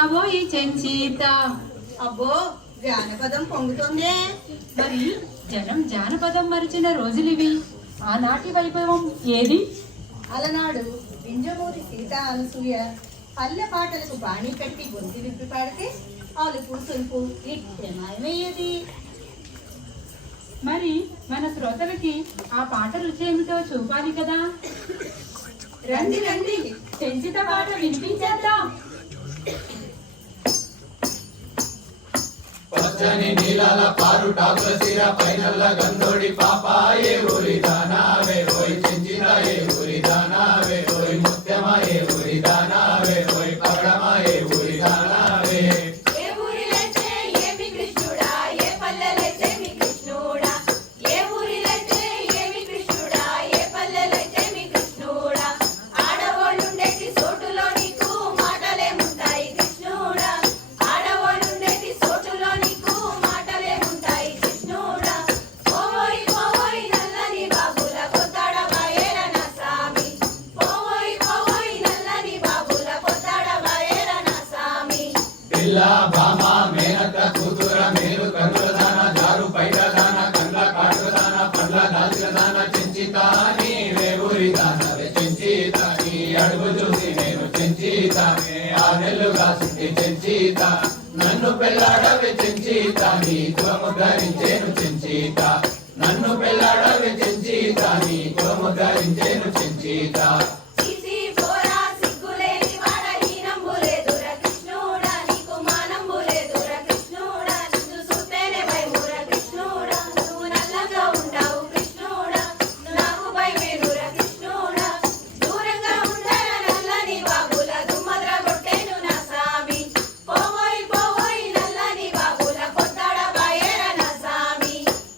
రాబోయి చెంచిత. అబ్బో జానపదం పొంగుతోందే. మరి జనం జానపదం మరిచిన రోజులివి. ఆనాటి వైభవం ఏది? అలనాడు వింజమూరి సీత అనసూయ పల్లె పాటలకు బాణీ కట్టి గొంతు విప్పి పాడితే అలుపు సులుపు మాయమయ్యేది. మరి మన శ్రోతలకి ఆ పాట రుచి ఏమిటో చూపాలి కదా. రండి రండి చెంచిత పాట వినిపించేద్దాం. పచ్చని నీలాల పారు టాకుల సిర పైనల్ల గంధోడి పాప ఏ ఊరి దానావే ఓయ్ చెంచిత ఏ ఊరి దానావే ఓయ్ ముత్యమ ఏ ఊరి దానావే ఓయ్ పగడమ ఏ ఊరి దానావే. పిల్ల బామ మేనత్త కూతుర మేలు కనుల దాన జారు పైట దాన కండ్ల కాటుల దాన పండ్ల దాల్చిన దాన చెంచిత నీవే ఊరి దానవే చెంచిత నీ అడుగు చూసి నేను చెంచిత ఆ నెల్లుగా సుట్టి చెంచిత నన్ను పెళ్ళాడవే చెంచిత నీ కులము ధరించేను చెంచిత నన్ను పెళ్ళాడవే చెంచిత నీ కులము ధరించేను చెంచిత.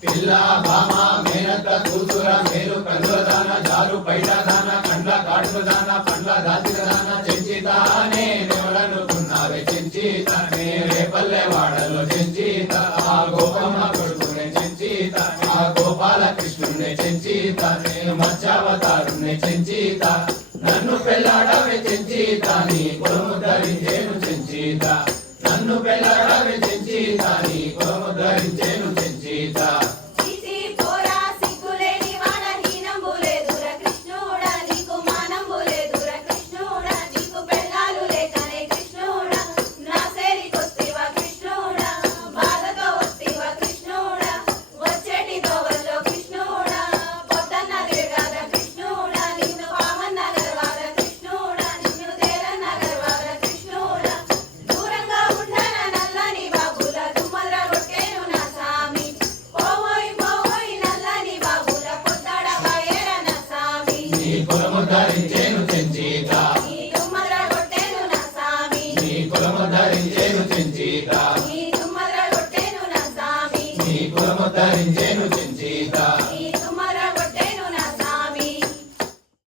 పిల్ల బామ మేనత్త కూతుర మేలు కనుల దాన జారు పైట దాన కండ్ల కాటుల దాన పండ్ల దాల్చిన దాన చెంచిత నేనెవరనుకున్నావే చెంచిత నే పల్లె వాడలో చెంచిత ఆ గోపమ్మ కొడుకునే చెంచిత ఆ గోపాల కృష్ణునే చెంచిత నేను మత్స్యావతారునే చెంచిత నన్ను పెళ్ళాడవే చెంచిత నీ కులము ధరించేను చెంచిత నన్ను పెళ్ళాడవే చెంచిత నీ కులము ధరించేను చెంచిత. నీ కులము ధరించేను చెంచిత నీ కులము ధరించేను చెంచిత నీ కులము ధరించేను చెంచిత.